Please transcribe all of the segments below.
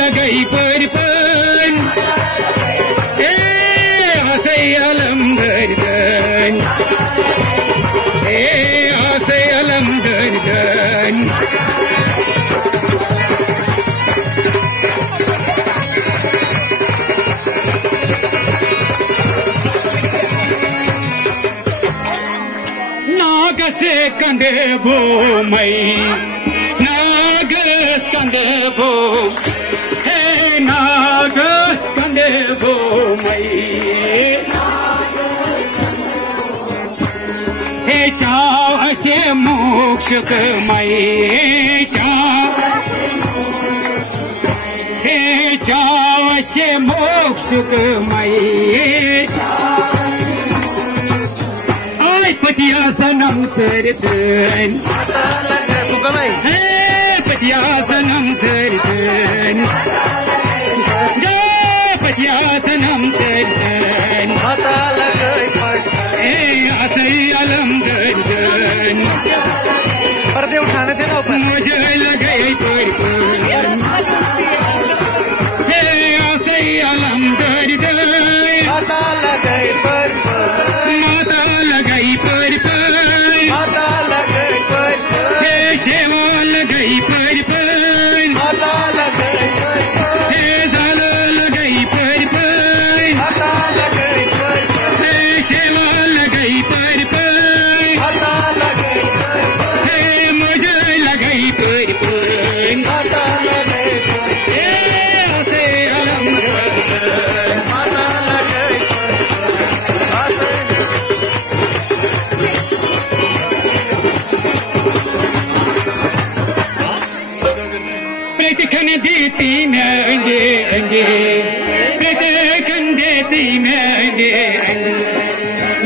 लगई परपन आसे अलम गर्दन आसे अलम गर्दन नाग से कंधे भो मई नाग कंधे भो हे नाग कंधे भो मई हे चाव से मोक्ष मई हे चाव से मोक्ष मई पतियासनम सरदन पतियासनम सरदन पतियासनम सरदन असई अलम गर्दन पर्दे उठाने थे ना मुझे लगे असई अलम गर्दन माता लगाई पर माता लगाई पर माता लगाई पर सेवा लगाई पर माता लगाई पर साल लगाई पर माता लगाई पर सेवा लगाई पर माता लगाई पर मुझे लगाई पर माता लगाई पर से अलम माता लगाई प्रतिखन देती मैं अंगे अंगे प्रतिखन देती मैं अंगे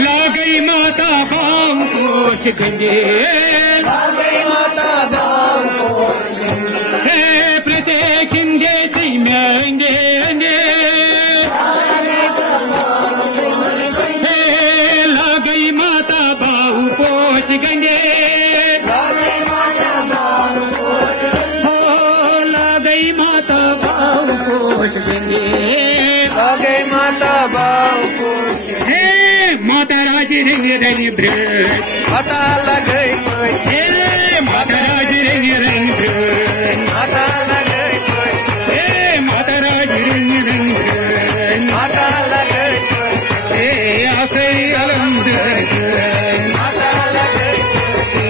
ला गई माता पाँव कोश गंगे माता दाम प्रतिखन देती मैं अंगे अंगे ला गई माता बाहु पोछ गंगे माता बाहु पोछ गंगे आगे माता बाबू हे माता राज रंग रंग ब्रज माता लगाई पर हे माता राज रंग रंग ब्रज माता लगाई पर हे माता राज रंग रंग ब्रज माता लगाई पर हे आसे अलम दर्शन माता लगाई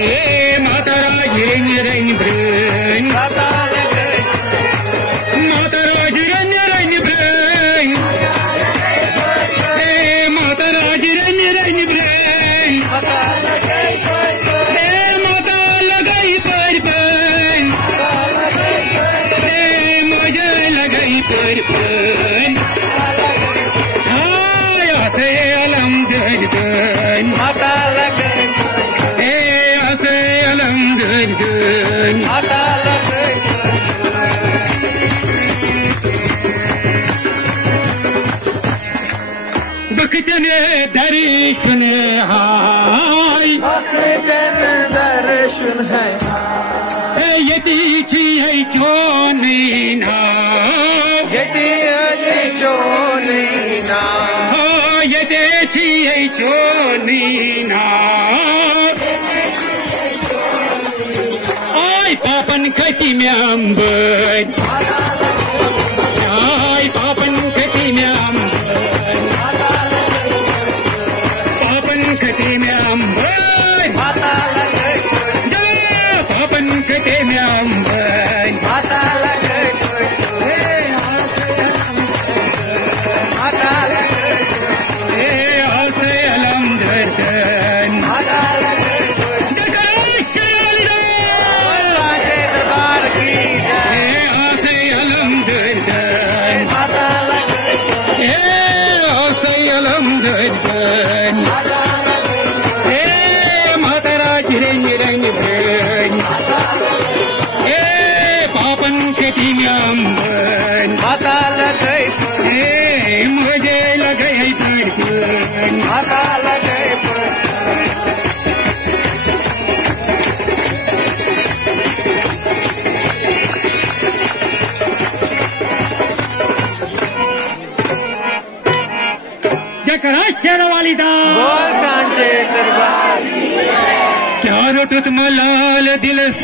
हे माता राज रंग रंग ब्रज माता लगाई माता राज रंग रंग ब्रज हे माता राज रंग रंग ब्रज माता लगाई पर हे माता लगाई पर हे मुझे लगाई पर आसे अलम गर्दन माता लगाई हे आसे अलम गर्दन माता लगाई बख्तन दर्शन हाय दिन दर्शन है यति है चोनी ना यदि अजी जो नहीं ना यति है चोनी ना आय पापन खती में अम्बर आय पापन खती में अम्बर पापन खती में अम्बर माता लगाई पापन खती में अम्बर माता लगाई माता लगाई हे आसे अलम दर्शन माता लगाई दरबार की हे आसे अलम दर्शन माता लगाई हे आसे अलम दर्शन हे माता राज रंग रंग ब्रज हे पापन खेती में अम्बन माता लगाई हे मुझे लगे दर्शन माता लगाई करा शेर वाली दा बोल सांचे दरबार क्या रोटत मलाल दिलस